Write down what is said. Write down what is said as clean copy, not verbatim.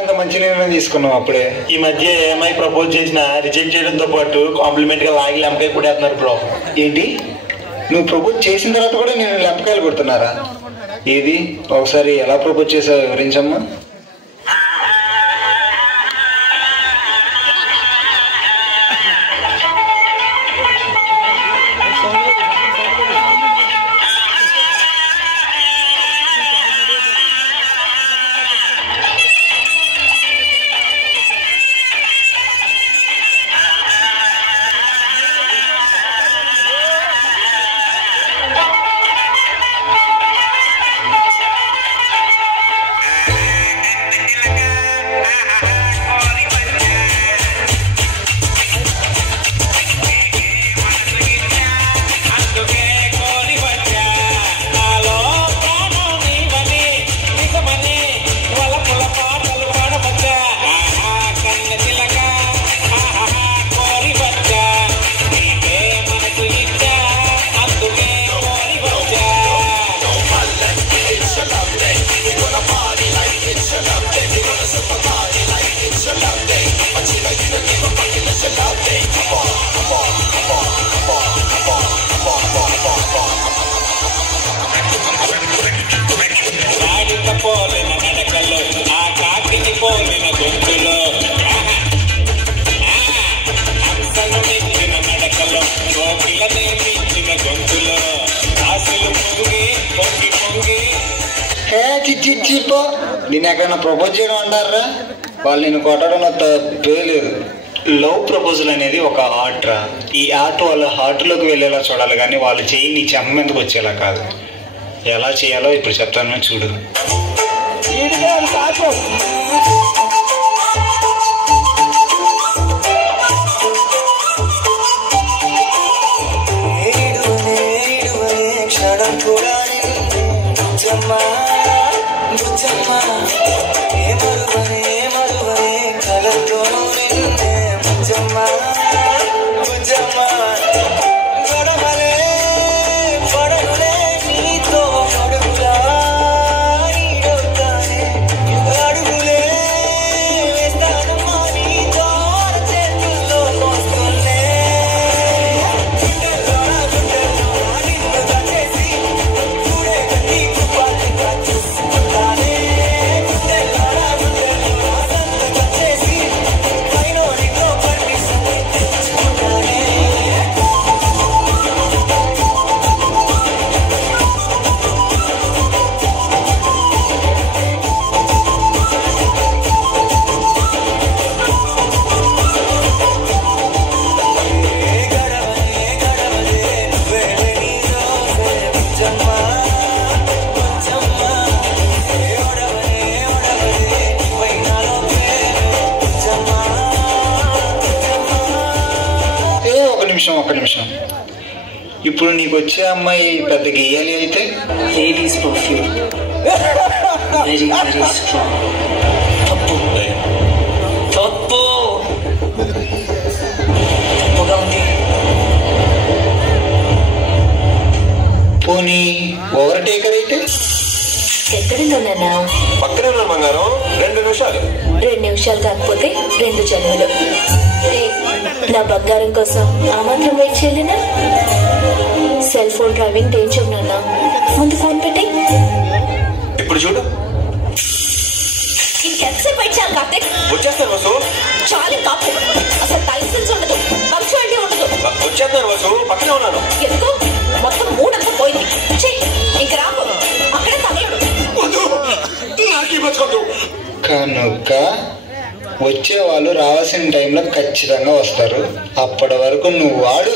అంత మంచి నిర్ణయం తీసుకున్నావు అప్పుడే. ఈ మధ్య ఏమై ప్రపోజ్ చేసిన రిజెక్ట్ చేయడంతో పాటు కాంప్లిమెంట్ గా లాగి లెంపకాయ కూడా వేస్తున్నారు బ్రో. ఏంటి, నువ్వు ప్రపోజ్ చేసిన తర్వాత కూడా నేను లెంపకాయలు కొడుతున్నారా? ఇది ఒకసారి ఎలా ప్రపోజ్ చేసావు వివరించమ్మా. నేను ఎక్కడైనా ప్రపోజ్ చేయడం అంటారా? వాళ్ళు నేను కొట్టడం తప్పే లేదు. లవ్ ప్రపోజల్ అనేది ఒక ఆర్ట్ రా. ఈ ఆర్ట్ వాళ్ళ హార్ట్లోకి వెళ్ళేలా చూడాలి, కానీ వాళ్ళు చేయి నీ చెమ్మ ఎందుకు వచ్చేలా కాదు. ఎలా చేయాలో ఇప్పుడు చెప్తాను, చూడు. ఒక్క నిమిషం. ఇప్పుడు నీకు వచ్చే అమ్మాయి పెద్ద గేయాలి అయితే? Ladies perfume very very strong. తప్పుగా ఉంది. పోనీ ఓవర్టేకర్ అయితే? ఎక్కడున్నా పక్కనే ఉన్నా బంగారం. 2 నిమిషాలు. 2 నిమిషాలు కాకపోతే 2 జన్మలు. నా బంగారం కోసం ఆ మాత్రం వెయిట్ చేయలేనా? సెల్ ఫోన్ డ్రైవింగ్ డేంజర్ నాన్న. ముందు ఫోన్ పెట్టి. ఇప్పుడు చూడు. ఇంకెంతసేపు వెయిట్ చేయాలి కార్తీక్? వచ్చేస్తాను వసు. చాలు కార్తీక్, అసలు టైం సెన్స్ ఉండదు, పంక్చువాలిటీ ఉండదు. వచ్చేస్తాను వసు, పక్కనే ఉన్నాను. ఎందుకు? మొత్తం మూడంతా పోయింది. ఇంక రాకు, అక్కడే తగలడు. కనుక వచ్చే వాళ్ళు రావాల్సిన టైంలో ఖచ్చితంగా వస్తారు. అప్పటి వరకు నువ్వు వాడు.